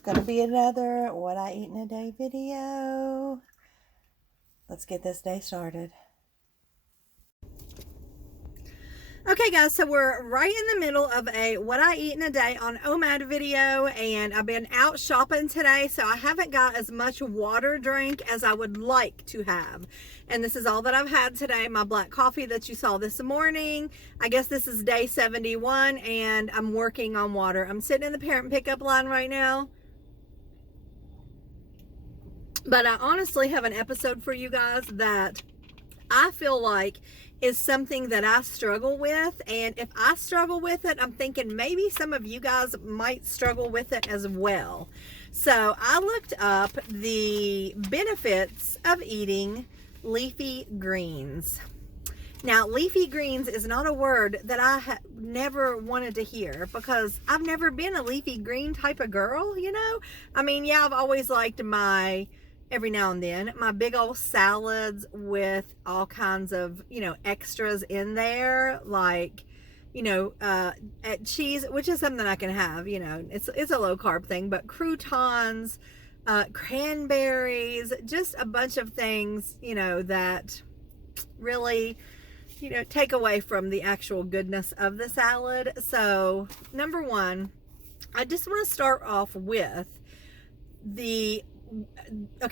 It's going to be another What I Eat in a Day video. Let's get this day started. Okay guys, so we're right in the middle of a What I Eat in a Day on Omad video, and I've been out shopping today, so I haven't got as much water drink as I would like to have. And this is all that I've had today, my black coffee that you saw this morning. I guess this is day 71, and I'm working on water. I'm sitting in the parent pickup line right now. But I honestly have an episode for you guys that I feel like is something that I struggle with, and if I struggle with it, I'm thinking maybe some of you guys might struggle with it as well. So I looked up the benefits of eating leafy greens. Now, leafy greens is not a word that I never wanted to hear, because I've never been a leafy green type of girl, you know? I mean, yeah, I've always liked every now and then, my big old salads with all kinds of, extras in there, like, cheese, which is something I can have, it's a low carb thing, but croutons, cranberries, just a bunch of things, that really, take away from the actual goodness of the salad. So, number one, I just want to start off with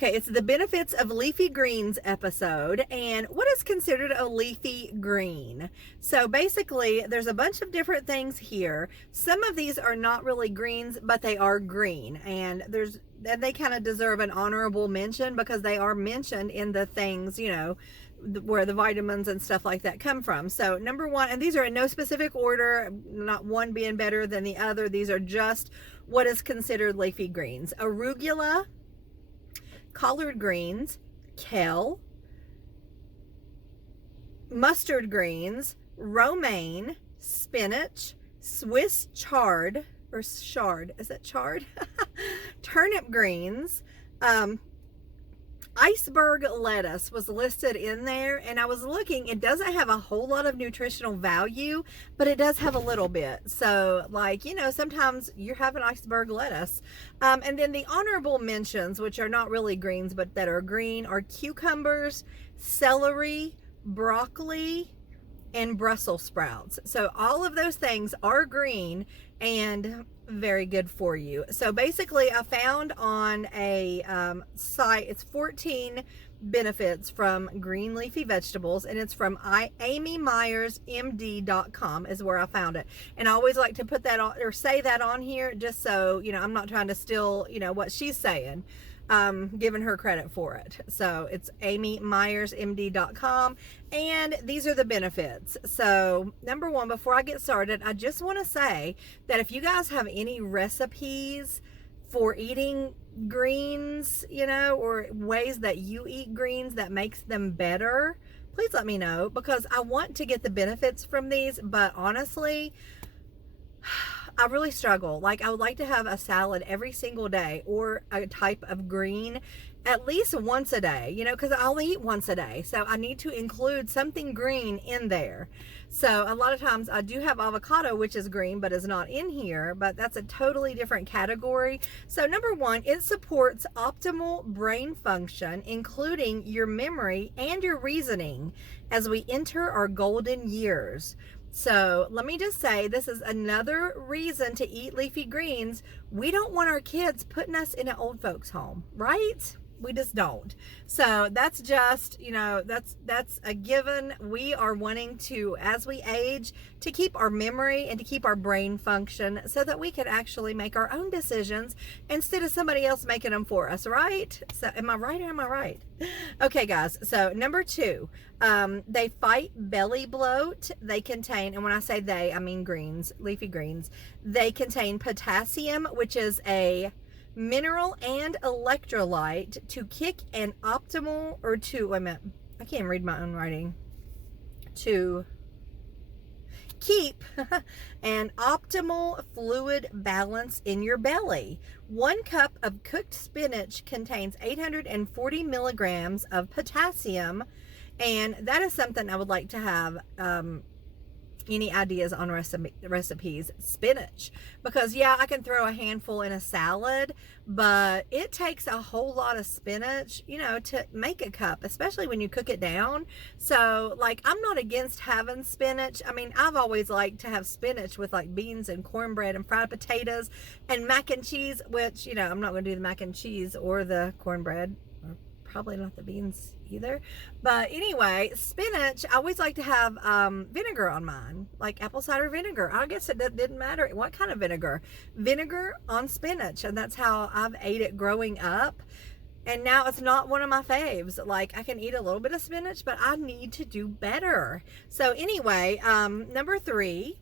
it's the benefits of leafy greens episode, and what is considered a leafy green. So basically, there's a bunch of different things here. Some of these are not really greens, but they are green, and they kind of deserve an honorable mention because they are mentioned in the things, where the vitamins and stuff like that come from. So number one, and these are in no specific order, not one being better than the other. These are just what is considered leafy greens. Arugula, collard greens, kale, mustard greens, romaine, spinach, Swiss chard, or chard, is it chard? Turnip greens, iceberg lettuce was listed in there, and I was looking, it doesn't have a whole lot of nutritional value, but it does have a little bit. So like, sometimes you're having iceberg lettuce. And then the honorable mentions, which are not really greens, but that are green, are cucumbers, celery, broccoli, and Brussels sprouts. So all of those things are green and very good for you. So basically, I found on a site, it's 14 benefits from green leafy vegetables, and it's from amymyersmd.com is where I found it. And I always like to put that on, or say that on here, just so I'm not trying to steal what she's saying, giving her credit for it. So it's amymyersmd.com, and these are the benefits. So number one, before I get started, I just want to say that if you guys have any recipes for eating greens, or ways that you eat greens that makes them better, please let me know, because I want to get the benefits from these. But honestly, I really struggle. Like, I would like to have a salad every single day, or a type of green at least once a day, because I only eat once a day. So I need to include something green in there. So a lot of times I do have avocado, which is green, but is not in here, but that's a totally different category. So number one, it supports optimal brain function, including your memory and your reasoning as we enter our golden years. So let me just say, this is another reason to eat leafy greens. We don't want our kids putting us in an old folks home, right? We just don't. So that's just, that's a given. We are wanting to, as we age, to keep our memory and to keep our brain function so that we can actually make our own decisions instead of somebody else making them for us, right? So am I right or am I right? Okay, guys. So number two, they fight belly bloat. They contain, and when I say they, I mean greens, leafy greens. They contain potassium, which is a mineral and electrolyte to kick an optimal, or to, wait a minute, I can't read my own writing, to keep an optimal fluid balance in your belly. 1 cup of cooked spinach contains 840 milligrams of potassium, and that is something I would like to have any ideas on recipes? Spinach, because yeah, I can throw a handful in a salad, but it takes a whole lot of spinach, you know, to make a cup, especially when you cook it down. So like, I'm not against having spinach. I mean, I've always liked to have spinach with like beans and cornbread and fried potatoes and mac and cheese, which, you know, I'm not going to do the mac and cheese or the cornbread, or probably not the beans either. But anyway, spinach, I always like to have vinegar on mine, like apple cider vinegar. I guess it didn't matter what kind of vinegar on spinach, and that's how I've ate it growing up. And now it's not one of my faves. Like, I can eat a little bit of spinach, but I need to do better. So anyway, number 3,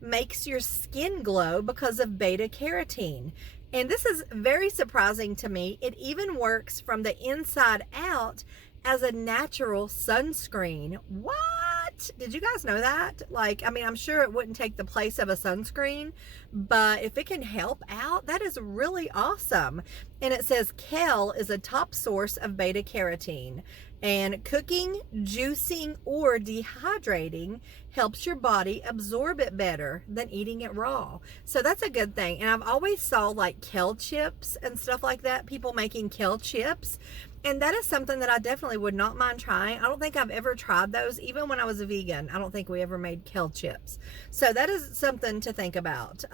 makes your skin glow because of beta carotene. And this is very surprising to me. It even works from the inside out as a natural sunscreen. What? Did you guys know that? Like, I mean, I'm sure it wouldn't take the place of a sunscreen, but if it can help out, that is really awesome. And it says kale is a top source of beta carotene, and cooking, juicing, or dehydrating helps your body absorb it better than eating it raw. So that's a good thing. And I've always saw like kale chips and stuff like that, people making kale chips. And that is something that I definitely would not mind trying. I don't think I've ever tried those. Even when I was a vegan, I don't think we ever made kale chips. So that is something to think about.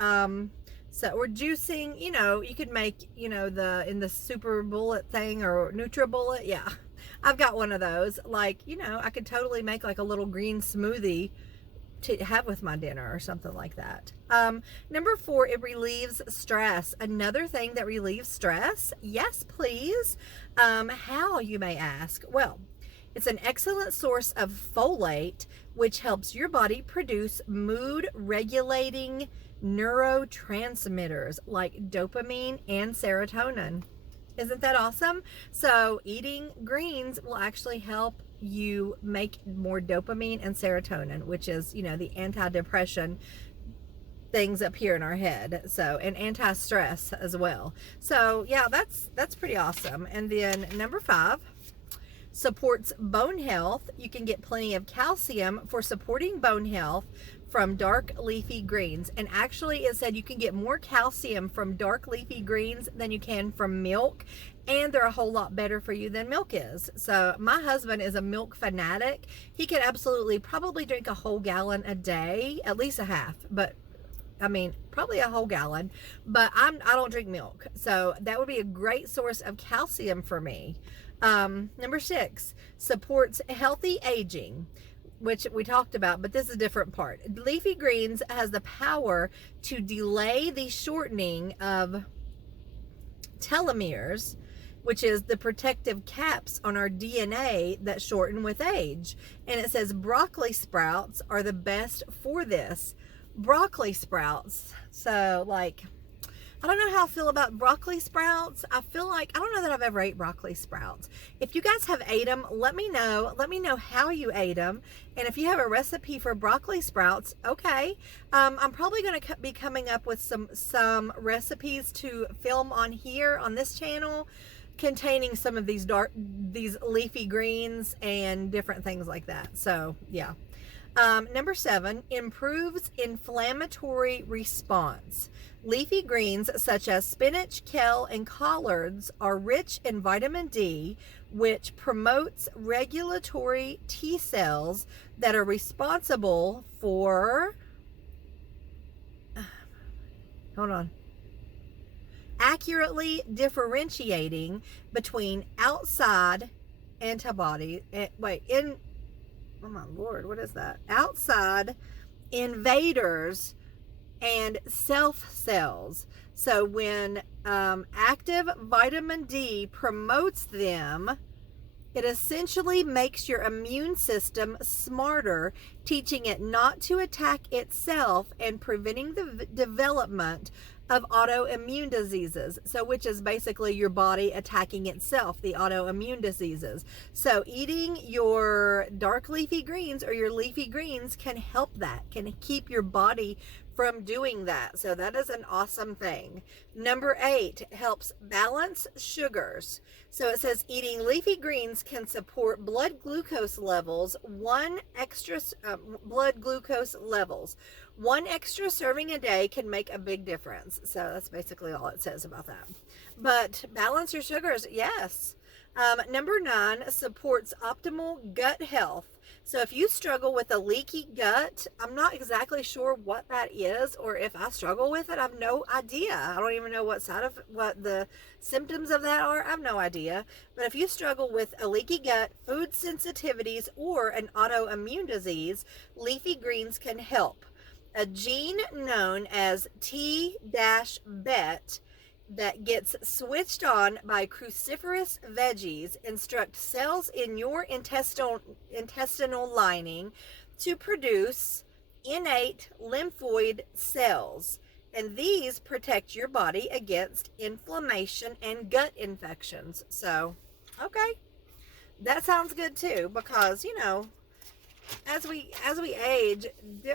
So we're juicing, you know, you could make, you know, in the Super Bullet thing or NutriBullet. Yeah, I've got one of those. Like, you know, I could totally make like a little green smoothie to have with my dinner or something like that. Number 4, it relieves stress. Another thing that relieves stress. Yes, please. How, you may ask? Well, it's an excellent source of folate, which helps your body produce mood regulating neurotransmitters like dopamine and serotonin. Isn't that awesome? So eating greens will actually help you make more dopamine and serotonin, which is, you know, the anti-depression things up here in our head. So, and anti-stress as well. So yeah, that's pretty awesome. And then number 5, supports bone health. You can get plenty of calcium for supporting bone health from dark leafy greens. And actually it said you can get more calcium from dark leafy greens than you can from milk, and they're a whole lot better for you than milk is. So my husband is a milk fanatic. He could absolutely probably drink a whole gallon a day, at least a half, but I mean, probably a whole gallon, but I don't drink milk. So that would be a great source of calcium for me. Number 6, supports healthy aging, which we talked about, but this is a different part. Leafy greens has the power to delay the shortening of telomeres, which is the protective caps on our DNA that shorten with age. And it says broccoli sprouts are the best for this. Broccoli sprouts. So like, I don't know how I feel about broccoli sprouts. I feel like, I don't know that I've ever ate broccoli sprouts. If you guys have ate them, let me know. Let me know how you ate them. And if you have a recipe for broccoli sprouts, okay. I'm probably going to be coming up with some recipes to film on here on this channel containing some of these leafy greens and different things like that. So yeah. Number 7, improves inflammatory response. Leafy greens such as spinach, kale, and collards are rich in vitamin D, which promotes regulatory T cells that are responsible for, accurately differentiating between outside antibodies, oh my Lord, what is that? Outside invaders and self cells. So when active vitamin D promotes them, it essentially makes your immune system smarter, teaching it not to attack itself and preventing the development of autoimmune diseases. So which is basically your body attacking itself, the autoimmune diseases. So eating your dark leafy greens or your leafy greens can help that, can keep your body from doing that. So that is an awesome thing. Number 8, helps balance sugars. So it says eating leafy greens can support blood glucose levels. One extra serving a day can make a big difference. So that's basically all it says about that. But balance your sugars, yes. Number 9, supports optimal gut health. So if you struggle with a leaky gut, I'm not exactly sure what that is, or if I struggle with it, I have no idea. I don't even know what the symptoms of that are. I have no idea. But if you struggle with a leaky gut, food sensitivities, or an autoimmune disease, leafy greens can help. A gene known as T-BET that gets switched on by cruciferous veggies instruct cells in your intestinal lining to produce innate lymphoid cells, and these protect your body against inflammation and gut infections. So, okay, that sounds good too, because as we age,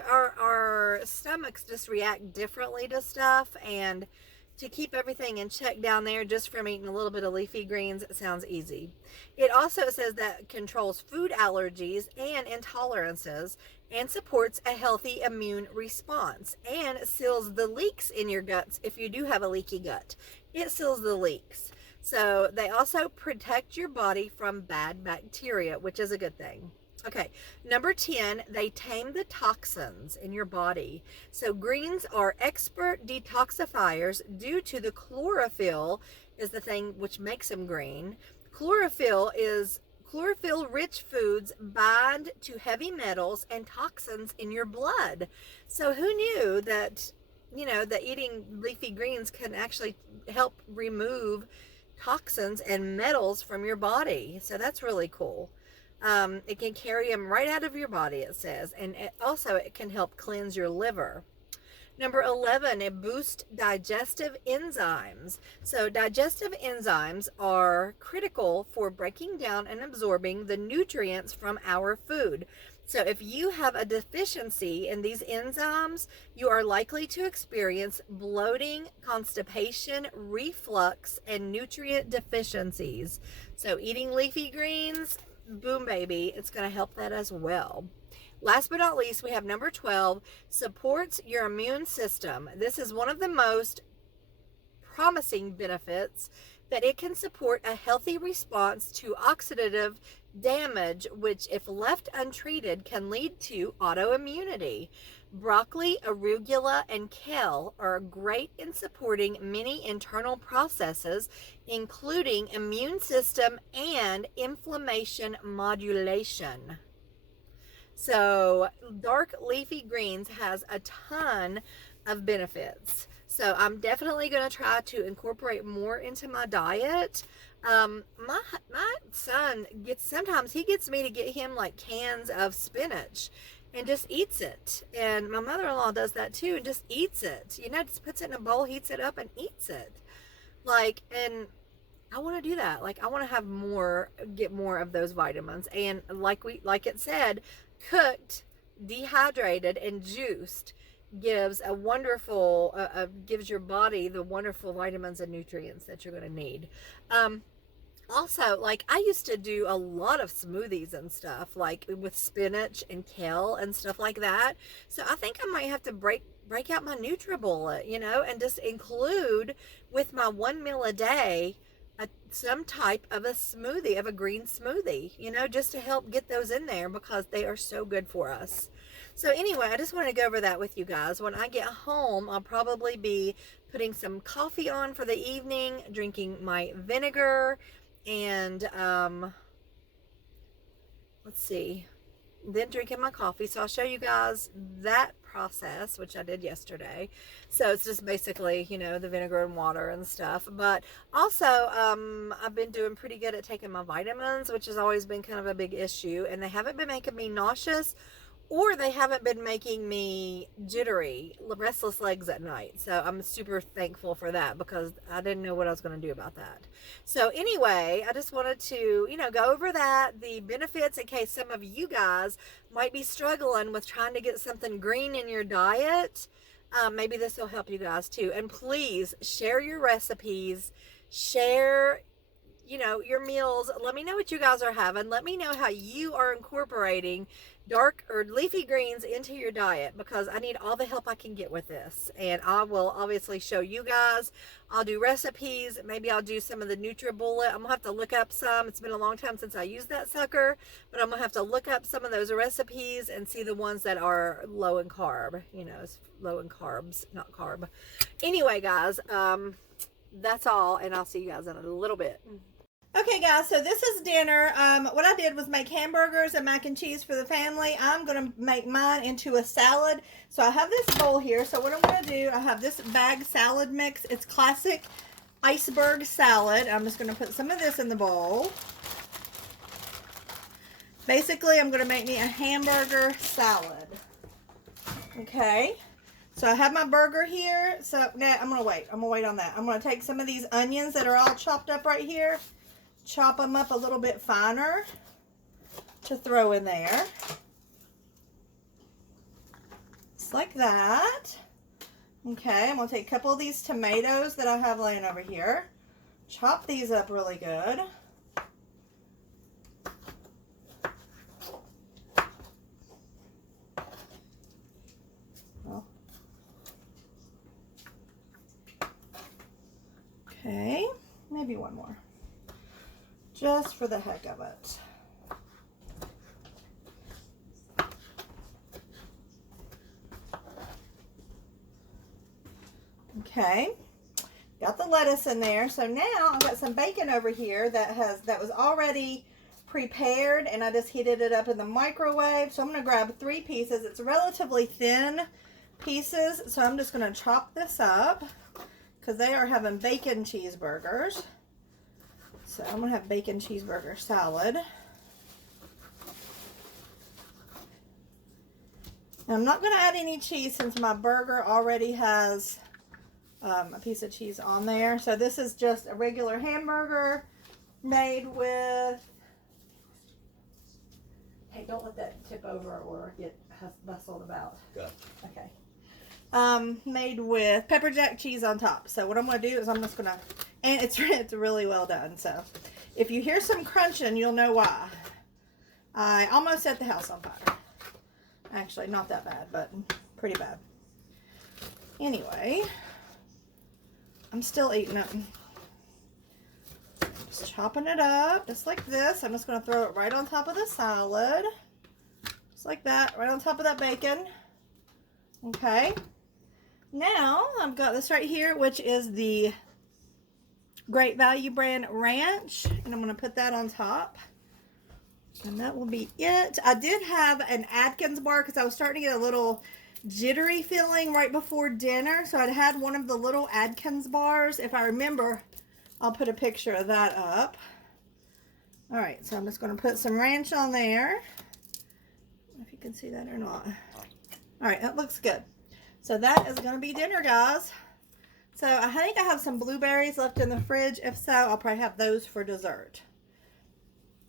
our stomachs just react differently to stuff, and to keep everything in check down there just from eating a little bit of leafy greens, it sounds easy. It also says that controls food allergies and intolerances and supports a healthy immune response and seals the leaks in your guts if you do have a leaky gut. It seals the leaks. So they also protect your body from bad bacteria, which is a good thing. Okay, number 10, they tame the toxins in your body. So greens are expert detoxifiers due to the chlorophyll is the thing which makes them green. Chlorophyll-rich foods bind to heavy metals and toxins in your blood. So who knew that, that eating leafy greens can actually help remove toxins and metals from your body. So that's really cool. It can carry them right out of your body, it says, and it can help cleanse your liver. Number 11, it boosts digestive enzymes. So digestive enzymes are critical for breaking down and absorbing the nutrients from our food. So if you have a deficiency in these enzymes, you are likely to experience bloating, constipation, reflux, and nutrient deficiencies. So eating leafy greens, boom baby, it's going to help that as well. Last but not least, we have number 12, supports your immune system. This is one of the most promising benefits, that it can support a healthy response to oxidative damage, which if left untreated can lead to autoimmunity. Broccoli, arugula, and kale are great in supporting many internal processes, including immune system and inflammation modulation. So dark leafy greens has a ton of benefits. So I'm definitely going to try to incorporate more into my diet. My son sometimes he gets me to get him like cans of spinach and just eats it. And my mother-in-law does that too, and just eats it. Just puts it in a bowl, heats it up, and eats it. And I want to do that. I want to get more of those vitamins. And like it said, cooked, dehydrated, and juiced gives gives your body the wonderful vitamins and nutrients that you're going to need. Also, I used to do a lot of smoothies and stuff, with spinach and kale and stuff like that. So I think I might have to break out my NutriBullet, and just include with my one meal a day some type of a smoothie, of a green smoothie, just to help get those in there, because they are so good for us. So anyway, I just want to go over that with you guys. When I get home, I'll probably be putting some coffee on for the evening, drinking my vinegar, and then drinking my coffee. So I'll show you guys that process, which I did yesterday. So it's just basically, the vinegar and water and stuff. But also, I've been doing pretty good at taking my vitamins, which has always been kind of a big issue. And they haven't been making me nauseous, or they haven't been making me jittery, restless legs at night. So I'm super thankful for that, because I didn't know what I was going to do about that. So anyway, I just wanted to, go over that, the benefits, in case some of you guys might be struggling with trying to get something green in your diet. Maybe this will help you guys too. And please share your recipes, share, you know, your meals. Let me know what you guys are having. Let me know how you are incorporating dark or leafy greens into your diet, because I need all the help I can get with this. And I will obviously show you guys. I'll do recipes. Maybe I'll do some of the NutriBullet. I'm gonna have to look up some. It's been a long time since I used that sucker, but I'm gonna have to look up some of those recipes and see the ones that are low in carb, you know, low in carbs, not carb. Anyway, guys, that's all, and I'll see you guys in a little bit. Okay, guys, so this is dinner. What I did was make hamburgers and mac and cheese for the family. I'm going to make mine into a salad. So I have this bowl here. So what I'm going to do, I have this bag salad mix. It's classic iceberg salad. I'm just going to put some of this in the bowl. Basically, I'm going to make me a hamburger salad. Okay. So I have my burger here. So now I'm going to wait. I'm going to wait on that. I'm going to take some of these onions that are all chopped up right here. Chop them up a little bit finer to throw in there. Just like that. Okay, I'm going to take a couple of these tomatoes that I have laying over here. Chop these up really good. Okay, maybe one more. Just for the heck of it. Okay, got the lettuce in there. So now I've got some bacon over here that was already prepared, and I just heated it up in the microwave. So I'm going to grab 3 pieces. It's relatively thin pieces, so I'm just going to chop this up because they are having bacon cheeseburgers. So I'm going to have bacon cheeseburger salad. Now I'm not going to add any cheese since my burger already has a piece of cheese on there. So this is just a regular hamburger made with... Hey, don't let that tip over or get bustled about. Good. Okay. Made with pepper jack cheese on top. So what I'm going to do is I'm just going to... And it's really well done. So if you hear some crunching, you'll know why. I almost set the house on fire. Actually, not that bad, but pretty bad. Anyway, I'm still eating it. Just chopping it up, just like this. I'm just going to throw it right on top of the salad. Just like that, right on top of that bacon. Okay. Now, I've got this right here, which is the Great Value brand ranch, and I'm going to put that on top, and that will be it. I did have an Atkins bar because I was starting to get a little jittery feeling right before dinner, so I'd had one of the little Atkins bars. If I remember, I'll put a picture of that up. All right, so I'm just going to put some ranch on there. I don't know if you can see that or not. All right, that looks good. So that is going to be dinner, guys. So I think I have some blueberries left in the fridge. If so, I'll probably have those for dessert.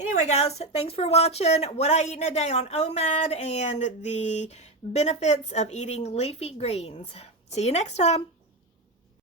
Anyway, guys, thanks for watching What I Eat in a Day on Omad and the benefits of eating leafy greens. See you next time.